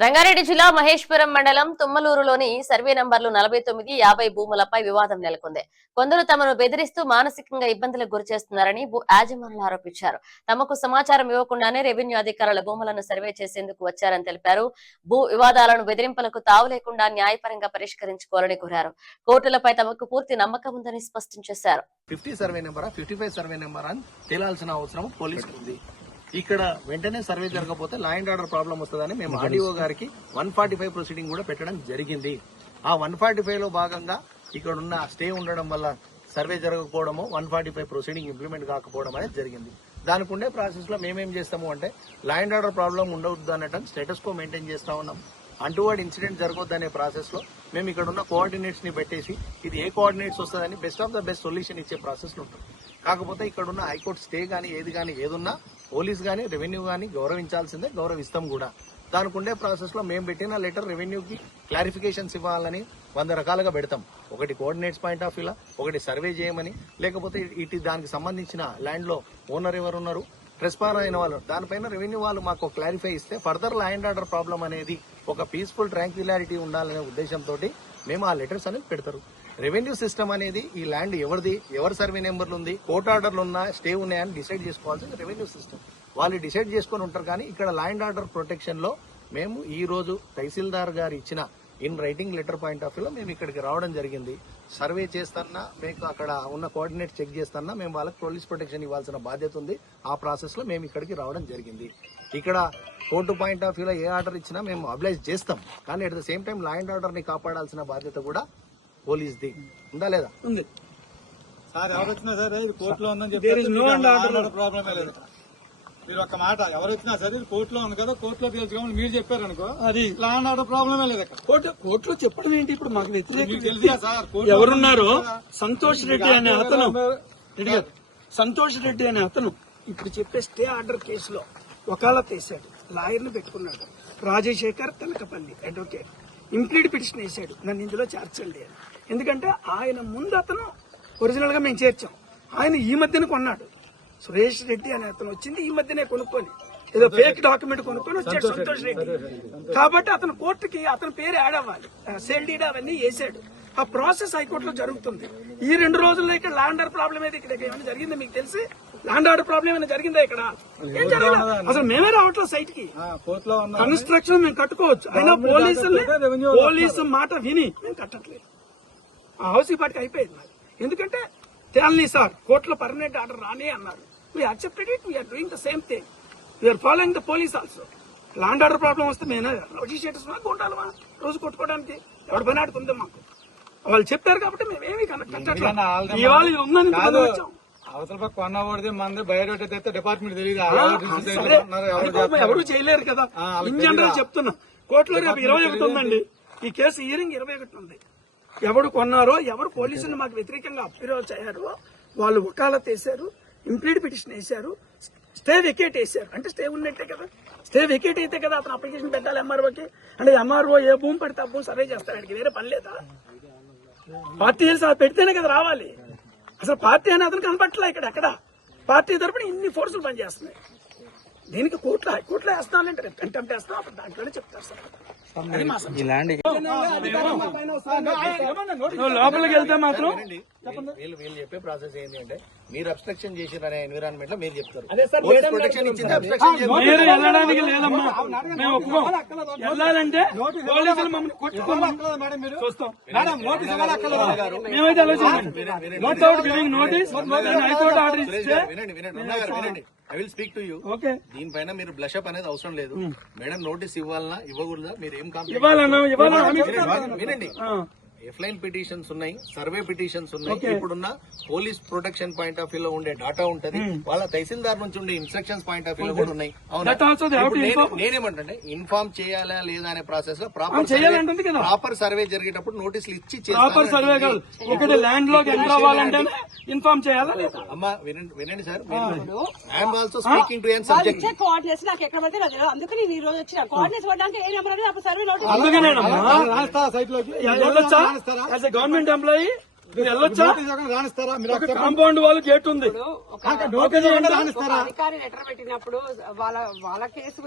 రంగారెడ్డి జిల్లా మహేశ్వరం మండలం తుమ్మలూరులోని సర్వే నంబర్లు 49, 50 భూములపై వివాదం నెలకొంది. కొందరు తమను బెదిరిస్తూ మానసికంగా ఇబ్బందులకు గురిచేస్తున్నారని భూ యాజమానులు ఆరోపించారు. తమకు సమాచారం ఇవ్వకుండానే రెవెన్యూ అధికారుల భూములను సర్వే చేసేందుకు వచ్చారని తెలిపారు. భూ వివాదాలను బెదిరింపులకు తావు లేకుండా న్యాయపరంగా పరిష్కరించుకోవాలని కోరారు. కోర్టులపై తమకు పూర్తి నమ్మకం ఉందని స్పష్టం చేశారు. 50 సర్వే నెంబరా 55 సర్వే నెంబర్ అని తేలాల్సిన అవసరం పోలీసుకు ఉంది. ఇక్కడ వెంటనే సర్వే జరగకపోతే లా అండ్ ఆర్డర్ ప్రాబ్లం వస్తుందని మేము ఆర్డీఓ గారికి 145 ప్రొసీడింగ్ కూడా పెట్టడం జరిగింది. ఆ 145 లో భాగంగా ఇక్కడ ఉన్న స్టే ఉండడం వల్ల సర్వే జరగకపోవడము 145 ప్రొసీడింగ్ ఇంప్లిమెంట్ కాకపోవడం అనేది జరిగింది. దానికి ఉండే ప్రాసెస్ లో మేమేం చేస్తాము అంటే లా అండ్ ఆర్డర్ ప్రాబ్లం ఉండవద్దు అన్నట్టు స్టేటస్ కో మెయింటైన్ చేస్తా ఉన్నాం. అంటువర్డ్ ఇన్సిడెంట్ జరగొద్దు అనే ప్రాసెస్ లో మేము ఇక్కడ ఉన్న కోఆర్డినేట్స్ ని పెట్టేసి ఇది ఏ కోఆర్డినేట్స్ వస్తుందని best of the best solution ఇచ్చే ప్రాసెస్ లో ఉంటుంది. కాకపోతే ఇక్కడ ఉన్న హైకోర్టు స్టే గానీ ఏదున్నా పోలీస్ గానీ రెవెన్యూ గానీ గౌరవించాల్సిందే, గౌరవిస్తాం కూడా. దానికి ఉండే ప్రాసెస్ లో మేము పెట్టిన లెటర్ రెవెన్యూకి క్లారిఫికేషన్స్ ఇవ్వాలని 100 రకాలుగా పెడతాం. ఒకటి కోఆర్డినేట్స్ పాయింట్ ఆఫ్ వ్యూలా, ఒకటి సర్వే చేయమని, లేకపోతే ఇటు దానికి సంబంధించిన ల్యాండ్ లో ఓనర్ ఎవరున్నారు, ట్రెస్పార్ అయిన వాళ్ళు, దానిపైన రెవెన్యూ వాళ్ళు మాకు క్లారిఫై ఇస్తే further law and order problem అనేది ఒక పీస్ఫుల్ ట్రాంక్విలారిటీ ఉండాలనే ఉద్దేశంతో మేము ఆ లెటర్స్ అనేది పెడతారు. రెవెన్యూ సిస్టమ్ అనేది ఈ ల్యాండ్ ఎవరిది, ఎవరి సర్వే నెంబర్లు ఉంది, కోర్టు ఆర్డర్లు ఉన్నా, స్టే ఉన్నాయని డిసైడ్ చేసుకోవాల్సింది రెవెన్యూ సిస్టమ్. వాళ్ళు డిసైడ్ చేసుకుని ఉంటారు. కానీ ఇక్కడ లా అండ్ ఆర్డర్ ప్రొటెక్షన్ లో మేము ఈ రోజు తహసీల్దార్ గారు ఇచ్చిన in writing letter point of వ్యూలో మేము ఇక్కడికి రావడం జరిగింది. సర్వే చేస్తున్నా, మేము అక్కడ ఉన్న కోఆర్డినేట్ చెక్ చేస్తున్నా, మేము వాళ్ళకి పోలీస్ ప్రొటెక్షన్ ఇవ్వాల్సిన బాధ్యత ఉంది. ఆ ప్రాసెస్ లో మేము ఇక్కడికి రావడం జరిగింది. ఇక్కడ కోర్టు పాయింట్ ఆఫ్ వ్యూలో ఏ ఆర్డర్ ఇచ్చినా మేము అబ్లైజ్ చేస్తాం. కానీ at the same time law and order ని కాపాడాల్సిన బాధ్యత కూడా పోలీస్ది. ఉందా లేదా? ఉంది సార్. ఎవరు వచ్చినా సరే ఇది కోర్టులో ఉందని చెప్పి ప్రాబ్లమే లేదు. మీరు ఒక మాట ఎవరు వచ్చినా సరే ఇది కోర్టులో ఉంది కదా, కోర్టులో తెలుసుకోమని మీరు చెప్పారు అనుకో, అది లా అండ్ ఆర్డర్ ప్రాబ్లమే లేదు. కోర్టులో చెప్పడం ఏంటి? ఇప్పుడు మాకు తెలుసా సార్ ఎవరున్నారు? సంతోష్ రెడ్డి అనే అతను, సంతోష్ రెడ్డి అనే అతను ఇప్పుడు చెప్పే స్టే ఆర్డర్ కేసులో వకాలత్ వేశాడు, లాయర్ ని పెట్టుకున్నాడు. Rajasekhar Telakapalli advocate implead petition వేశాడు, నన్ను ఇందులో చేర్చండి అని. ఎందుకంటే ఆయన ముందు అతను ఒరిజినల్ గా మేము చేర్చాం, ఆయన ఈ మధ్యన కొన్నాడు. సురేష్ రెడ్డి అనే అతను వచ్చింది ఈ మధ్యనే కొనుక్కొని, ఏదో ఫేక్ డాక్యుమెంట్ కొనుక్కొని వచ్చాడు సంతోష్ రెడ్డి. కాబట్టి అతను కోర్టుకి అతని పేరు యాడ్ అవ్వాలి, సేల్ డీడ్ అవన్నీ వేసాడు. ఆ ప్రాసెస్ హైకోర్టులో జరుగుతుంది. ఈ 2 రోజుల్లో ఇక్కడ ల్యాండ్ ఆర్డర్ ప్రాబ్లం అయితే ఇక్కడ ఏమైనా జరిగిందా మీకు తెలిసి? ల్యాండ్ ఆర్డర్ ప్రాబ్లం ఏమైనా జరిగిందా ఇక్కడ? ఏం జరగదు. అసలు మేమే రావట్లేదు సైట్ కి. కన్స్ట్రక్షన్ మేము కట్టుకోవచ్చు, అయినా పోలీసు మాట విని మేము కట్టట్లేదు. ఆ హౌసింగ్ పార్టీకి అయిపోయింది మరి. ఎందుకంటే తేలని సార్ కోర్టులో పర్మనెంట్ ఆర్డర్ రాని అన్నారు. We accepted it, we're doing the same thing, we're following the police also. Land order problem వస్తే మేము లెజిస్లేటర్స్ మాకు ఉండాలమా రోజు కొట్టుకోవడానికి? ఎవడు పని ఆడుతుంది మాకు. వాళ్ళు చెప్పారు కాబట్టి మేమేమి కట్టట్లేదు. ఇవాళ ఇది ఉందని వచ్చాం. అవతల పక్క కొన్నవాడిది మంది బయట డిపార్ట్మెంట్ తెలియదు, ఎవరు చేయలేరు కదా. ఇన్ జనరల్ చెప్తున్నా. కోర్టులో రేపు 21 ఉందండి, ఈ కేసు హియరింగ్ 21 ఉంది. ఎవరు కొన్నారో, ఎవరు పోలీసులు మాకు వ్యతిరేకంగా అప్పిరోల్ చేయారో వాళ్ళు వకాలత్ వేశారు, ఇంప్లీడ్ పిటిషన్ వేశారు, స్టే వెకేట్ వేశారు. అంటే స్టే ఉన్నట్టే కదా. స్టే వెకేట్ అయితే కదా అతను అప్లికేషన్ పెట్టాలి ఎంఆర్ఓకి. అంటే ఎంఆర్ఓ ఏ భూమి పెడితే ఆ భూమి సర్వే చేస్తాడు, ఆయనకి వేరే పని లేదా? పార్టీ పెడితేనే కదా రావాలి. అసలు పార్టీ అని అతను కనపట్లే ఇక్కడ. ఎక్కడ పార్టీ తరపున ఇన్ని ఫోర్సులు పనిచేస్తున్నాయి. దీనికి హైకోర్టులో వేస్తానంటే కంటెంప్ట్ వేస్తాం, అప్పుడు దాంట్లోనే చెప్తారు సార్. లోపలికి వెళ్తే మాత్రం వీళ్ళు చెప్పే ప్రాసెస్ ఏంటి అంటే మీరు అబ్స్ట్రక్షన్ చేసిన ఎన్విరాన్మెంట్ లో మీరు చెప్తారు. మీరు వెళ్ళడానికి లేదమ్మా, మేము ఒప్పుకోం. వెళ్ళాలంటే పోలీసులు మమ్మల్ని కొట్టుకోమని చూస్తాం. మేమైతే హైకోర్టు ఆర్డర్ ఇస్తే వినండి. I will speak to you. దీనిపైన మీరు బ్లష్ అప్ అనేది అవసరం లేదు. మేడం నోటీస్ ఇవ్వాలన్నా ఇవ్వకూడదా? మీరు ఏం వినండి. ఎఫ్లైన్ పిటిషన్స్ ఉన్నాయి, సర్వే పిటిషన్స్ ఉన్నాయి. ఇప్పుడున్న పోలీస్ ప్రొటెక్షన్ పాయింట్ ఆఫ్ వ్యూలో ఉండే డాటా ఉంటది, వాళ్ళ తహసీల్దార్ నుంచి ఉండే ఇన్స్ట్రక్షన్స్ పాయింట్ ఆఫ్ వ్యూలో కూడా ఉన్నాయి. నేనేమంటే ఇన్ఫార్మ్ చేయాలా లేదా అనే ప్రాసెస్ లో ప్రాపర్ సర్వే జరిగేటప్పుడు నోటీసులు ఇచ్చి ల్యాండ్ లోకి ఎంటర్ అవ్వాలంటే ఇన్ఫార్మ్ చేయాలా? అమ్మా వినండి sir, I'm also speaking to an subject. Government employee వెళ్ళొచ్చా? కాంపౌండ్ వాళ్ళు గేట్ ఉంది. అధికారి లెటర్ పెట్టినప్పుడు వాళ్ళ కేసు